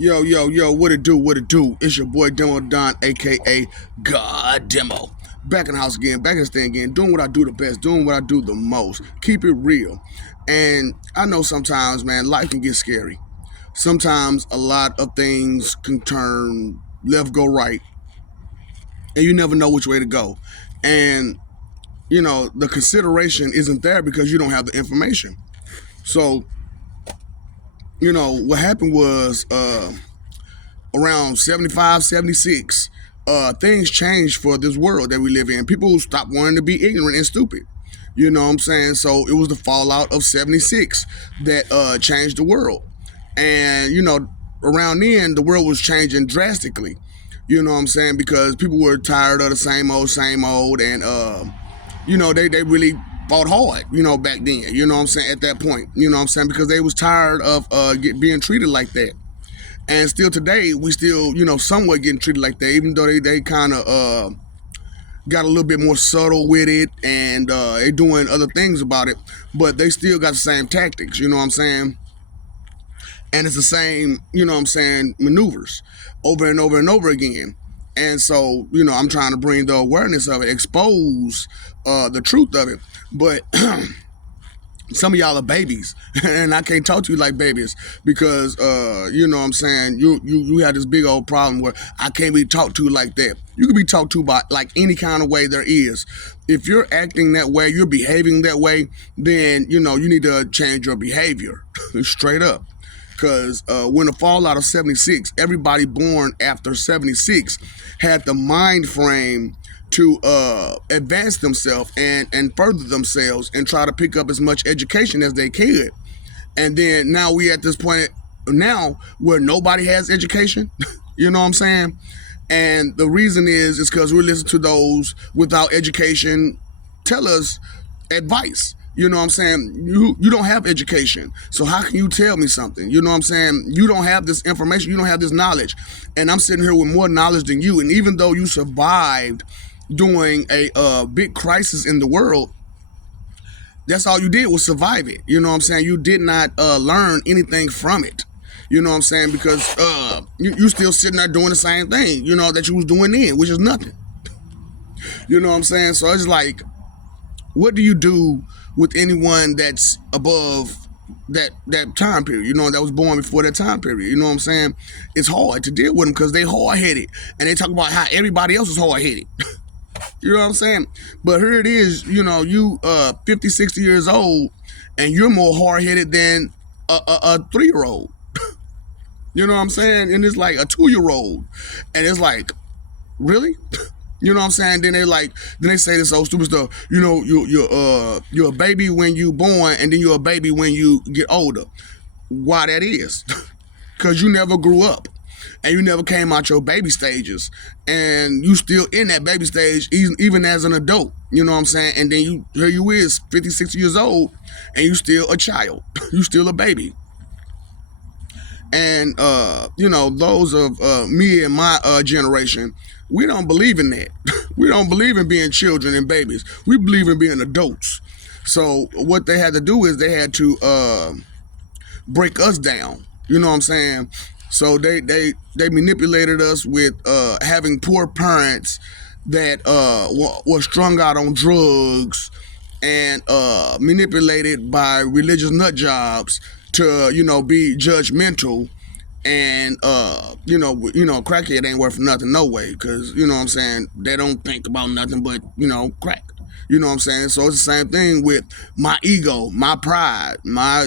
Yo, yo, yo, what it do, what it do? It's your boy Demo Don, aka God Demo. Back in the house again, back in the stand again, doing what I do the best, doing what I do the most. Keep it real. And I know sometimes, man, life can get scary. Sometimes a lot of things can turn left, go right, and you never know which way to go. And, the consideration isn't there because you don't have the information. So, what happened was around 75, 76, things changed for this world that we live in. People stopped wanting to be ignorant and stupid. You know what I'm saying? So it was the fallout of 76 that changed the world. And, around then, the world was changing drastically. You know what I'm saying? Because people were tired of the same old. And, they really fought hard, back then. You know what I'm saying? At that point, you know what I'm saying? Because they was tired of being treated like that. And still today, we still, somewhat getting treated like that, even though they kind of got a little bit more subtle with it and they doing other things about it, but they still got the same tactics, you know what I'm saying? And it's the same, maneuvers over and over and over again. And so, I'm trying to bring the awareness of it, expose the truth of it. But some of y'all are babies, and I can't talk to you like babies because, you know what I'm saying, you have this big old problem where I can't be talked to like that. You can be talked to by like any kind of way there is. If you're acting that way, you're behaving that way, then, you need to change your behavior straight up. Because when the fallout of 76, everybody born after 76 had the mind frame to advance themselves and further themselves and try to pick up as much education as they could. And then now we at this point now where nobody has education, you know what I'm saying? And the reason is because we listen to those without education tell us advice. You know what I'm saying? You don't have education. So how can you tell me something? You know what I'm saying? You don't have this information. You don't have this knowledge. And I'm sitting here with more knowledge than you. And even though you survived during a big crisis in the world, that's all you did was survive it. You know what I'm saying? You did not learn anything from it. You know what I'm saying? Because you still sitting there doing the same thing, that you was doing then, which is nothing. You know what I'm saying? So it's like, what do you do with anyone that's above that time period, that was born before that time period? You know what I'm saying? It's hard to deal with them because they hard-headed, and they talk about how everybody else is hard-headed. You know what I'm saying? But here it is, you 50, 60 years old, and you're more hard-headed than a 3-year-old. You know what I'm saying? And it's like a 2-year-old, and it's like, really? You know what I'm saying? Then they say this old stupid stuff. You're a baby when you born, and then you're a baby when you get older. Why that is? Because you never grew up, and you never came out your baby stages, and you still in that baby stage even as an adult. You know what I'm saying? And then here you is 50, 60 years old, and you still a child. You still a baby. And those of me and my generation, we don't believe in that. We don't believe in being children and babies. We believe in being adults. So what they had to do is they had to break us down. You know what I'm saying? So they manipulated us with having poor parents that were strung out on drugs and manipulated by religious nut jobs to be judgmental. And crackhead ain't worth nothing no way, because you know what I'm saying, they don't think about nothing but crack. You know what I'm saying? So it's the same thing with my ego, my pride, my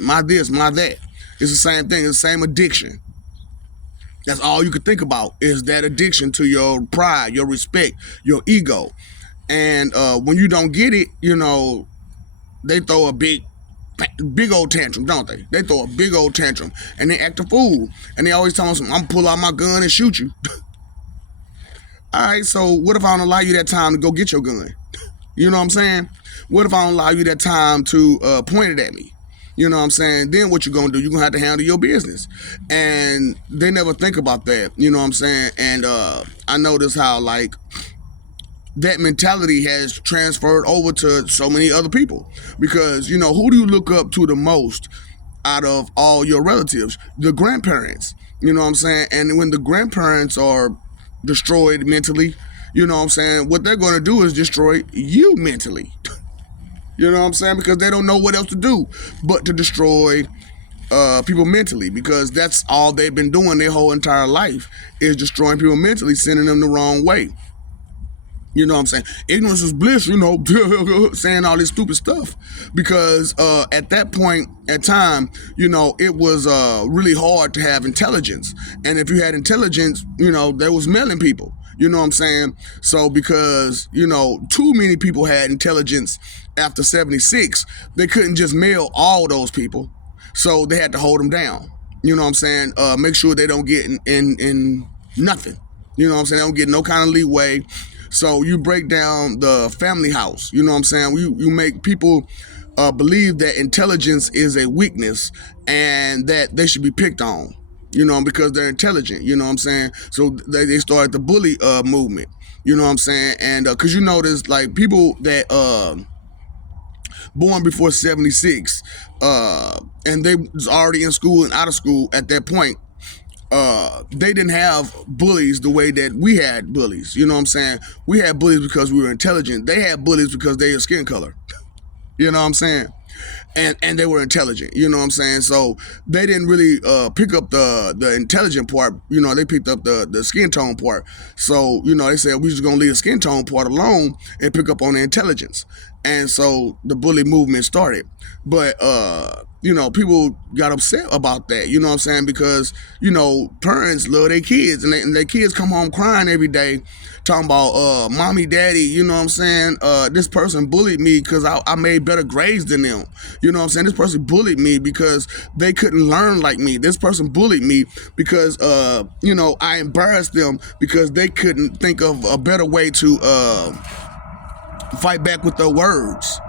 my this, my that. It's the same thing. It's the same addiction. That's all you can think about is that addiction to your pride, your respect, your ego. And when you don't get it, they throw a big old tantrum, don't they? They throw a big old tantrum and they act a fool. And they always tell us, I'm gonna pull out my gun and shoot you. All right, so what if I don't allow you that time to go get your gun? You know what I'm saying? What if I don't allow you that time to point it at me? You know what I'm saying? Then what you gonna do? You're gonna have to handle your business. And they never think about that. You know what I'm saying? And I notice how that mentality has transferred over to so many other people, because who do you look up to the most out of all your relatives, the grandparents. You know what I'm saying? And when the grandparents are destroyed mentally, you know what I'm saying, what they're going to do is destroy you mentally. You know what I'm saying? Because they don't know what else to do but to destroy people mentally, because that's all they've been doing their whole entire life, is destroying people mentally, sending them the wrong way. You know what I'm saying? Ignorance is bliss, you know, saying all this stupid stuff. Because at that point at time, you know, it was really hard to have intelligence. And if you had intelligence, you know, there was mailing people. You know what I'm saying? So because, you know, too many people had intelligence after 76, they couldn't just mail all those people. So they had to hold them down. You know what I'm saying? Make sure they don't get in nothing. You know what I'm saying? They don't get no kind of leeway. So you break down the family house. You know what I'm saying? You make people believe that intelligence is a weakness and that they should be picked on, you know, because they're intelligent. You know what I'm saying? So they started the bully movement. You know what I'm saying? And because you notice, like, people that born before 76 and they was already in school and out of school at that point, they didn't have bullies the way that we had bullies. You know what I'm saying? We had bullies because we were intelligent. They had bullies because they had skin color. You know what I'm saying? And they were intelligent. You know what I'm saying? So they didn't really pick up the intelligent part. You know, they picked up the skin tone part. So, you know, they said we just gonna leave the skin tone part alone and pick up on the intelligence. And so the bully movement started. But you know, people got upset about that, you know what I'm saying? Because, you know, parents love their kids, and their kids come home crying every day, talking about mommy, daddy, you know what I'm saying? This person bullied me because I made better grades than them. You know what I'm saying? This person bullied me because they couldn't learn like me. This person bullied me because you know, I embarrassed them because they couldn't think of a better way to fight back with their words.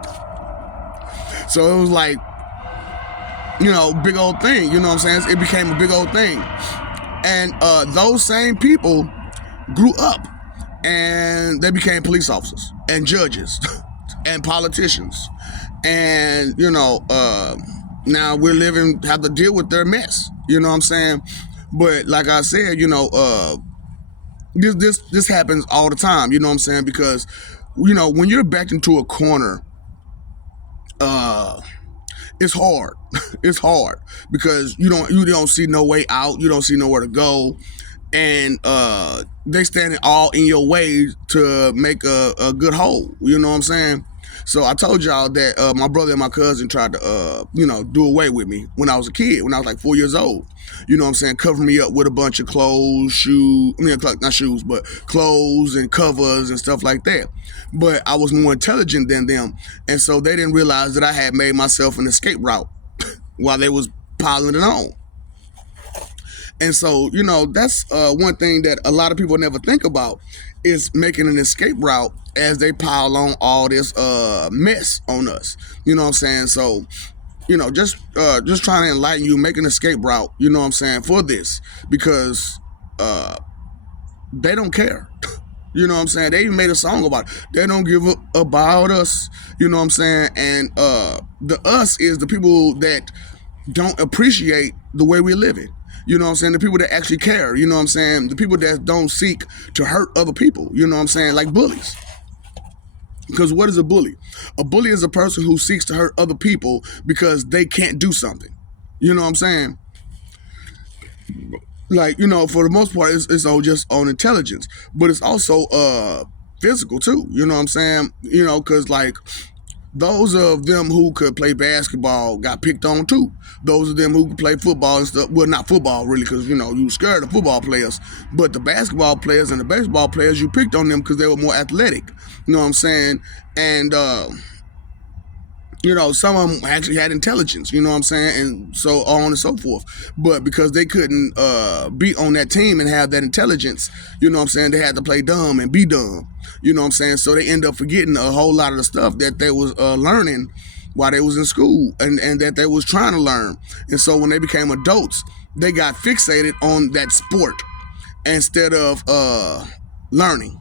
So it was like, you know, big old thing, you know what I'm saying? It became a big old thing. And those same people grew up and they became police officers and judges and politicians. And, you know, now have to deal with their mess, you know what I'm saying? But like I said, you know, this happens all the time, you know what I'm saying? Because, you know, when you're backed into a corner, it's hard. It's hard because you don't see no way out. You don't see nowhere to go, and they standing all in your way to make a good hole. You know what I'm saying? So I told y'all that my brother and my cousin tried to you know, do away with me when I was a kid, when I was like 4 years old. You know what I'm saying? Cover me up with a bunch of clothes, shoes. I mean, not shoes, but clothes and covers and stuff like that. But I was more intelligent than them, and so they didn't realize that I had made myself an escape route while they was piling it on. And so, you know, that's one thing that a lot of people never think about, is making an escape route as they pile on all this mess on us. You know what I'm saying? So, you know, just trying to enlighten you, make an escape route, you know what I'm saying, for this, because they don't care. You know what I'm saying? They even made a song about it. They don't give a about us. You know what I'm saying? And the us is the people that don't appreciate the way we're living. You know what I'm saying? The people that actually care. You know what I'm saying? The people that don't seek to hurt other people. You know what I'm saying? Like bullies. Because what is a bully? A bully is a person who seeks to hurt other people because they can't do something. You know what I'm saying? Like, you know, for the most part, it's all just on intelligence, but it's also physical too. You know what I'm saying? You know, because like those of them who could play basketball got picked on too. Those of them who could play football and stuff, well, not football really, because, you know, you scared of football players, but the basketball players and the baseball players, you picked on them because they were more athletic. You know what I'm saying? And you know, some of them actually had intelligence, you know what I'm saying, and so on and so forth. But because they couldn't be on that team and have that intelligence, you know what I'm saying, they had to play dumb and be dumb, you know what I'm saying. So they end up forgetting a whole lot of the stuff that they was learning while they was in school, and that they was trying to learn. And so when they became adults, they got fixated on that sport instead of learning,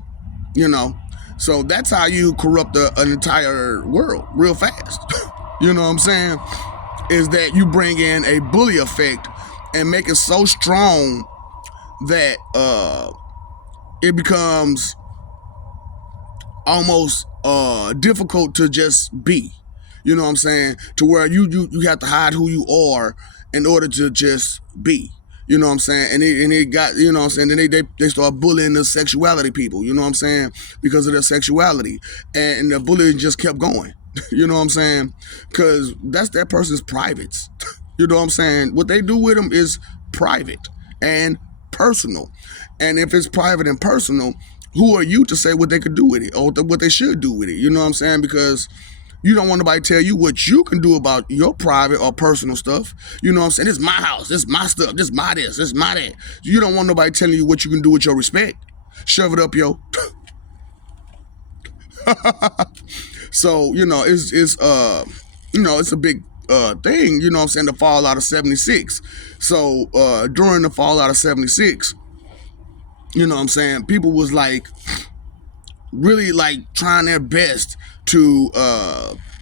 you know. So that's how you corrupt an entire world real fast. You know what I'm saying? is that you bring in a bully effect and make it so strong that it becomes almost difficult to just be. You know what I'm saying? To where you have to hide who you are in order to just be. You know what I'm saying? And it got, you know what I'm saying, then they start bullying the sexuality people, you know what I'm saying? Because of their sexuality. And the bullying just kept going. You know what I'm saying? Because that's that person's privates. You know what I'm saying? What they do with them is private and personal. And if it's private and personal, who are you to say what they could do with it or what they should do with it? You know what I'm saying? Because you don't want nobody to tell you what you can do about your private or personal stuff. You know what I'm saying? This is my house. This is my stuff. This is my this. This is my that. You don't want nobody telling you what you can do with your respect. Shove it up, yo. So, it's a big thing, you know what I'm saying, the fallout of 76. So during the fallout of 76, you know what I'm saying, people was like really like trying their best to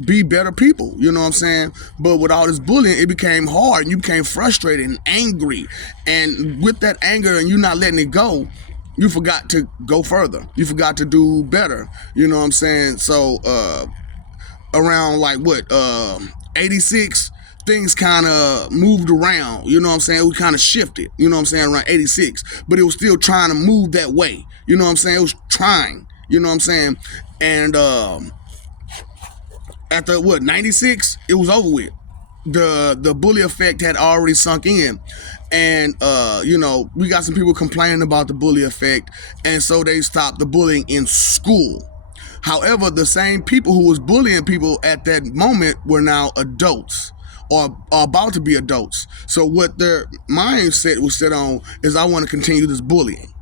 be better people, you know what I'm saying? But with all this bullying, it became hard and you became frustrated and angry. And with that anger and you not letting it go, you forgot to go further. You forgot to do better, you know what I'm saying? So around 86, things kind of moved around, you know what I'm saying? We kind of shifted, you know what I'm saying, around 86. But it was still trying to move that way, you know what I'm saying? It was trying, you know what I'm saying? And after 96, it was over with. The bully effect had already sunk in. And we got some people complaining about the bully effect, and so they stopped the bullying in school. However, the same people who was bullying people at that moment were now adults or are about to be adults. So what their mindset was set on is, I want to continue this bullying.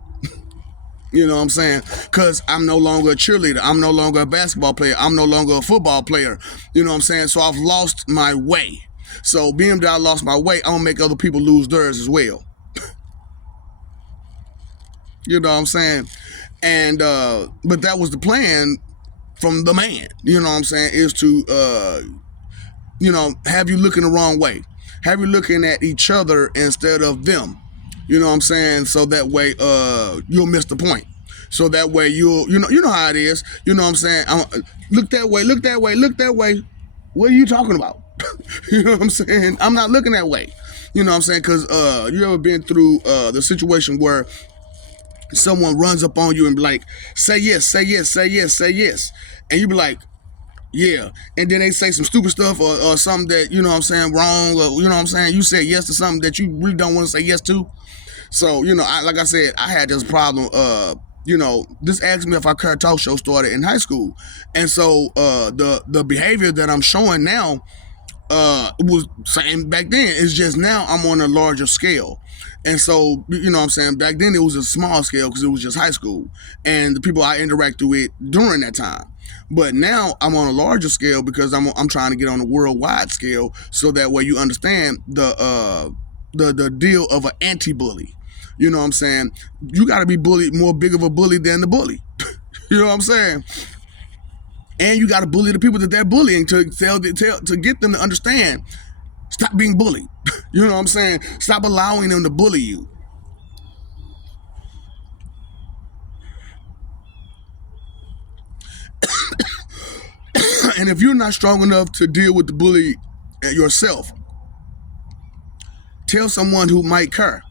You know what I'm saying? Because I'm no longer a cheerleader. I'm no longer a basketball player. I'm no longer a football player. You know what I'm saying? So I've lost my way. So being that I lost my way, I'm going to make other people lose theirs as well. You know what I'm saying? And, but that was the plan from the man, you know what I'm saying, is to, have you looking the wrong way. Have you looking at each other instead of them. You know what I'm saying? So that way, you'll miss the point. So that way you know how it is. You know what I'm saying? Look that way, look that way, look that way. What are you talking about? You know what I'm saying? I'm not looking that way. You know what I'm saying? Because you ever been through the situation where someone runs up on you and be like, say yes, say yes, say yes, say yes. And you be like, yeah. And then they say some stupid stuff or something that, you know what I'm saying, wrong. Or, you know what I'm saying, you said yes to something that you really don't want to say yes to. So, like I said, I had this problem. This asked me if our current talk show started in high school. And so the behavior that I'm showing now was same back then. It's just now I'm on a larger scale. And so, you know what I'm saying, back then it was a small scale because it was just high school and the people I interacted with during that time. But now I'm on a larger scale because I'm trying to get on a worldwide scale, so that way you understand the deal of an anti-bully. You know what I'm saying? You got to be more big of a bully than the bully. You know what I'm saying? And you got to bully the people that they're bullying to get them to understand. Stop being bullied. You know what I'm saying? Stop allowing them to bully you. And if you're not strong enough to deal with the bully yourself, tell someone who might care.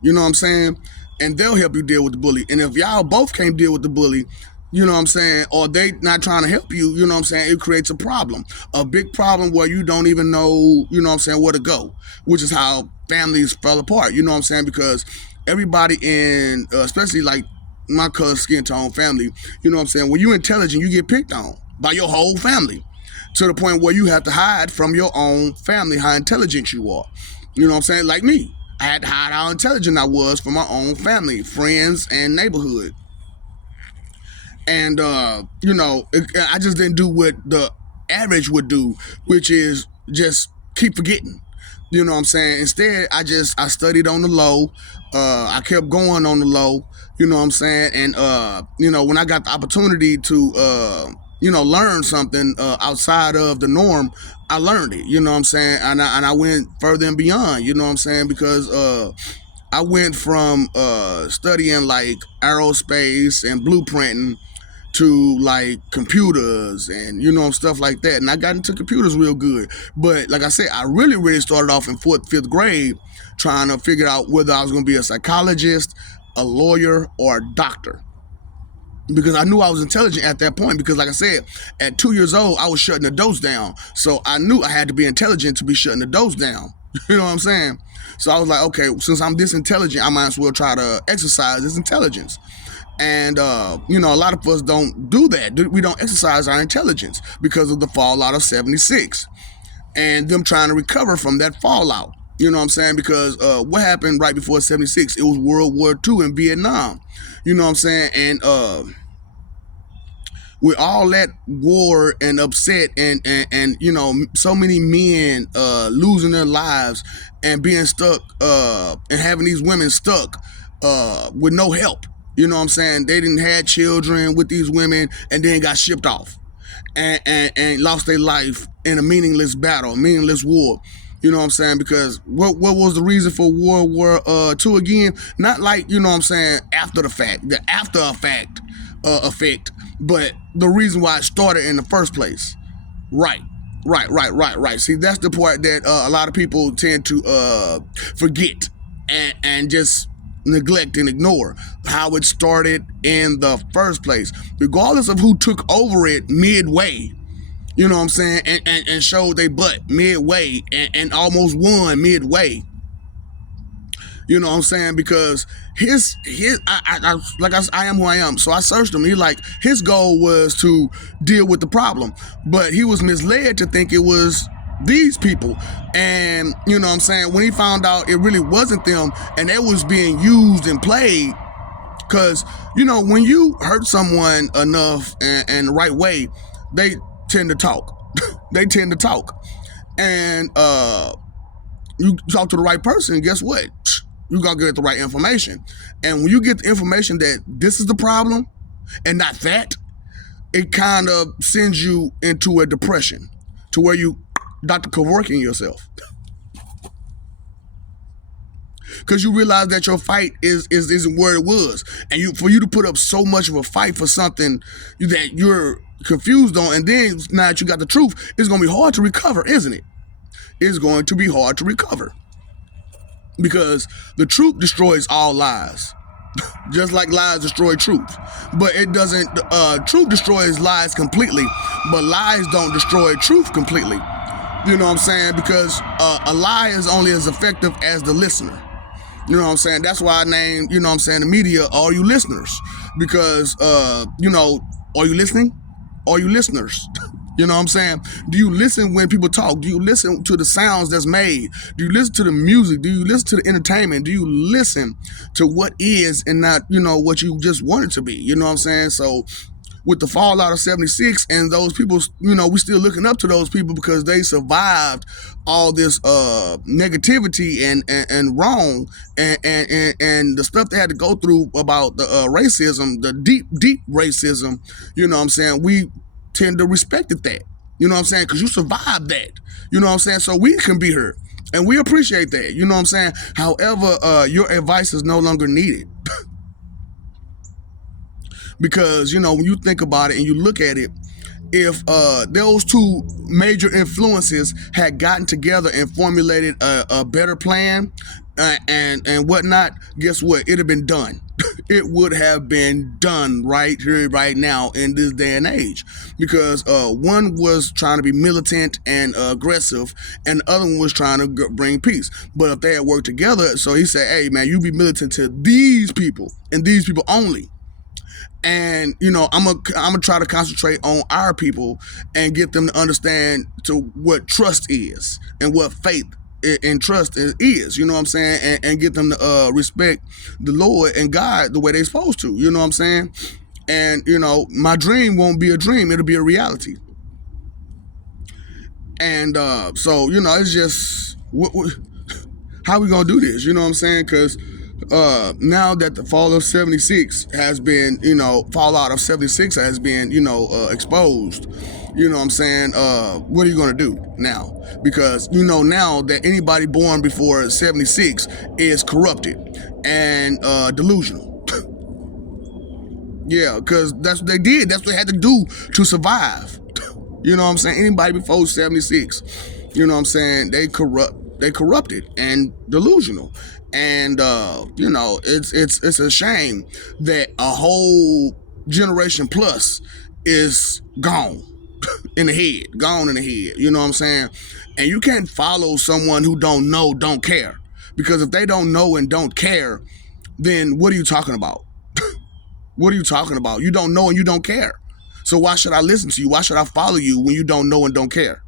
You know what I'm saying? And they'll help you deal with the bully. And if y'all both can't deal with the bully, you know what I'm saying, or they not trying to help you, you know what I'm saying, it creates a problem. A big problem where you don't even know, you know what I'm saying, where to go, which is how families fell apart, you know what I'm saying, because everybody in, especially like my cousin skin tone family, you know what I'm saying, when you're intelligent, you get picked on by your whole family to the point where you have to hide from your own family how intelligent you are. You know what I'm saying? Like me. I had to hide how intelligent I was from my own family, friends, and neighborhood. And, I just didn't do what the average would do, which is just keep forgetting. You know what I'm saying? Instead, I studied on the low. I kept going on the low, you know what I'm saying? And, when I got the opportunity to learn something outside of the norm, I learned it. You know what I'm saying? And I went further and beyond. You know what I'm saying? Because I went from studying like aerospace and blueprinting to like computers and stuff like that. And I got into computers real good. But like I said, I really started off in fourth, fifth grade trying to figure out whether I was going to be a psychologist, a lawyer, or a doctor, because I knew I was intelligent at that point. Because like I said, at 2 years old, I was shutting the dose down. So I knew I had to be intelligent to be shutting the dose down. You know what I'm saying? So I was like, okay, since I'm this intelligent, I might as well try to exercise this intelligence. And a lot of us don't do that. We don't exercise our intelligence because of the fallout of '76 and them trying to recover from that fallout. You know what I'm saying? Because what happened right before '76? It was World War II in Vietnam. You know what I'm saying? And with all that war and upset and so many men losing their lives and being stuck and having these women stuck with no help. You know what I'm saying? They didn't have children with these women and then got shipped off and lost their life in a meaningless battle, a meaningless war. You know what I'm saying? Because what was the reason for World War II again? Not like, you know what I'm saying, after the fact, the after effect, but the reason why it started in the first place. Right. Right. See, that's the part that a lot of people tend to forget and just neglect and ignore how it started in the first place, regardless of who took over it midway. You know what I'm saying? And showed they butt midway and almost won midway. You know what I'm saying? Because I am who I am. So I searched him. His goal was to deal with the problem, but he was misled to think it was these people. And you know what I'm saying? When he found out it really wasn't them and it was being used and played, because when you hurt someone enough and the right way, they tend to talk. They tend to talk. And you talk to the right person, guess what? You're going to get the right information. And when you get the information that this is the problem and not that, it kind of sends you into a depression to where you Dr. Kevorkian yourself. Because you realize that your fight isn't where it was. And for you to put up so much of a fight for something that you're confused on, and then now that you got the truth, it's going to be hard to recover, isn't it? It's going to be hard to recover. Because the truth destroys all lies. Just like lies destroy truth. But it doesn't, truth destroys lies completely, but lies don't destroy truth completely. You know what I'm saying? Because a lie is only as effective as the listener. You know what I'm saying? That's why I named, the media All You Listeners. Because, are you listening? Are you listeners? You know what I'm saying? Do you listen when people talk? Do you listen to the sounds that's made? Do you listen to the music? Do you listen to the entertainment? Do you listen to what is and not, what you just want it to be? You know what I'm saying? So with the fallout of '76 and those people, we still looking up to those people because they survived all this negativity and wrong and the stuff they had to go through about the racism, the deep racism. You know what I'm saying? We tend to respect that. You know what I'm saying? Because you survived that. You know what I'm saying? So we can be heard. And we appreciate that. You know what I'm saying? However, your advice is no longer needed. Because, when you think about it and you look at it, if those two major influences had gotten together and formulated a better plan and whatnot, guess what? It'd have been done. It would have been done right here, right now, in this day and age. Because one was trying to be militant and aggressive, and the other one was trying to bring peace. But if they had worked together, so he said, hey, man, you be militant to these people and these people only. And I'm gonna try to concentrate on our people and get them to understand to what trust is and what faith and trust is. You know what I'm saying? And get them to respect the Lord and God the way they're supposed to. You know what I'm saying? And my dream won't be a dream; it'll be a reality. And so it's just how we gonna do this? You know what I'm saying? Because Now that the fall of 76 has been, fallout of 76 has been, exposed, you know what I'm saying? What are you going to do now? Because you know now that anybody born before 76 is corrupted and delusional. Yeah, because that's what they did. That's what they had to do to survive. You know what I'm saying? Anybody before 76, you know what I'm saying? They corrupted and delusional. And it's a shame that a whole generation plus is gone in the head, gone in the head. You know what I'm saying? And you can't follow someone who don't know, don't care. Because if they don't know and don't care, then what are you talking about? What are you talking about? You don't know and you don't care. So why should I listen to you? Why should I follow you when you don't know and don't care?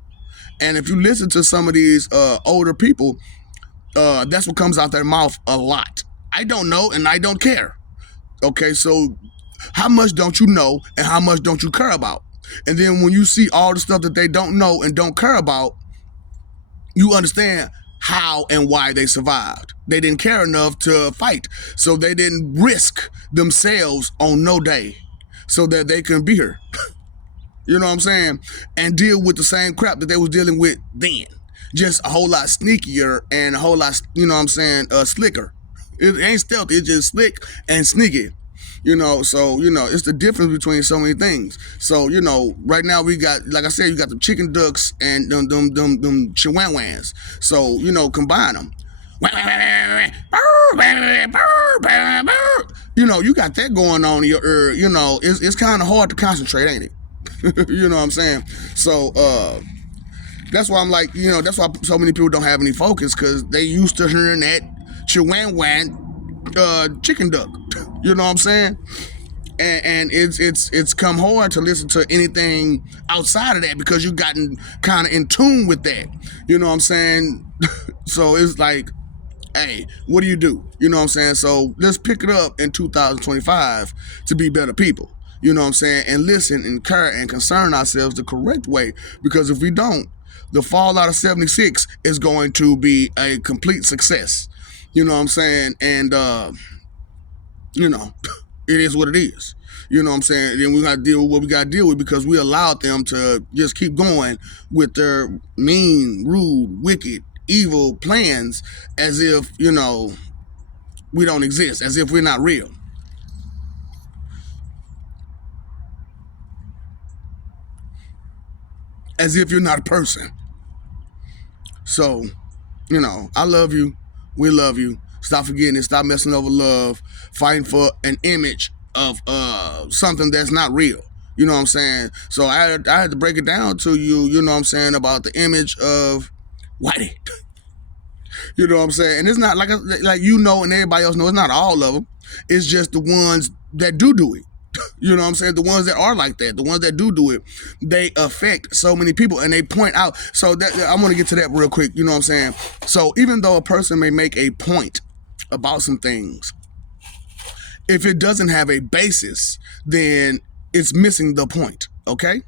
And if you listen to some of these older people, that's what comes out their mouth a lot. I don't know and I don't care. Okay, so how much don't you know and how much don't you care about? And then when you see all the stuff that they don't know and don't care about, you understand how and why they survived. They didn't care enough to fight, so they didn't risk themselves on no day so that they can be here. You know what I'm saying? And deal with the same crap that they was dealing with then. Just a whole lot sneakier and a whole lot, you know what I'm saying, slicker. It ain't stealthy, it's just slick and sneaky. So it's the difference between so many things. So right now we got, like I said, you got the chicken ducks and them chihuahuas. So combine them. You got that going on in your it's kind of hard to concentrate, ain't it? You know what I'm saying? So that's why I'm like, that's why so many people don't have any focus, because they used to hearing that chihuahua chicken duck. You know what I'm saying? And it's come hard to listen to anything outside of that, because you've gotten kind of in tune with that. You know what I'm saying? So it's like, hey, what do you do? You know what I'm saying? So let's pick it up in 2025 to be better people. You know what I'm saying? And listen and care and concern ourselves the correct way, because if we don't, the fallout of 76 is going to be a complete success. You know what I'm saying? And it is what it is. You know what I'm saying? Then we got to deal with what we got to deal with, because we allowed them to just keep going with their mean, rude, wicked, evil plans, as if, we don't exist, as if we're not real. As if you're not a person. So, I love you. We love you. Stop forgetting it. Stop messing over love. Fighting for an image of something that's not real. You know what I'm saying? So I had to break it down to you, you know what I'm saying, about the image of Whitey. You know what I'm saying? And it's not like and everybody else knows, it's not all of them. It's just the ones that do it. You know what I'm saying? The ones that are like that, the ones that do it, they affect so many people, and they point out. So that I'm going to get to that real quick. You know what I'm saying? So even though a person may make a point about some things, if it doesn't have a basis, then it's missing the point. Okay?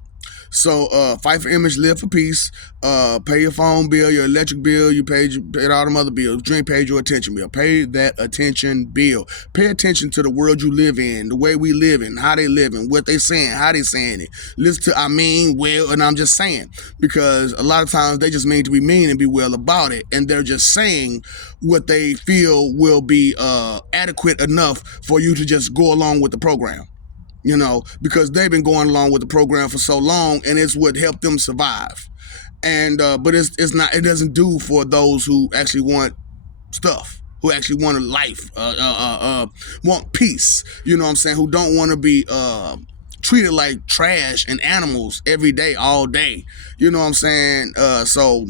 So fight for image, live for peace, pay your phone bill, your electric bill, you paid all them other bills, drink paid your attention bill, pay that attention bill. Pay attention to the world you live in, the way we live in, how they live in, what they saying, how they saying it. Listen to and I'm just saying, because a lot of times they just mean to be mean and be well about it, and they're just saying what they feel will be adequate enough for you to just go along with the program. Because they've been going along with the program for so long, and it's what helped them survive. And but it's not. It doesn't do for those who actually want stuff, who actually want a life, want peace. You know what I'm saying? Who don't want to be treated like trash and animals every day, all day. You know what I'm saying? So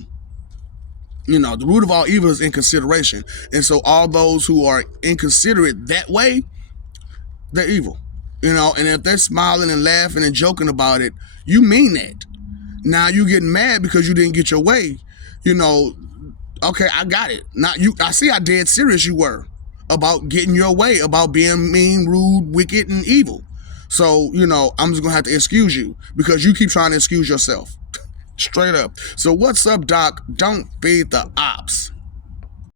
the root of all evil is inconsideration, and so all those who are inconsiderate that way, they're evil. And if they're smiling and laughing and joking about it, you mean that. Now you getting mad because you didn't get your way. Okay, I got it. Now I see how dead serious you were about getting your way, about being mean, rude, wicked, and evil. So, I'm just gonna have to excuse you because you keep trying to excuse yourself. Straight up. So what's up, Doc? Don't feed the ops.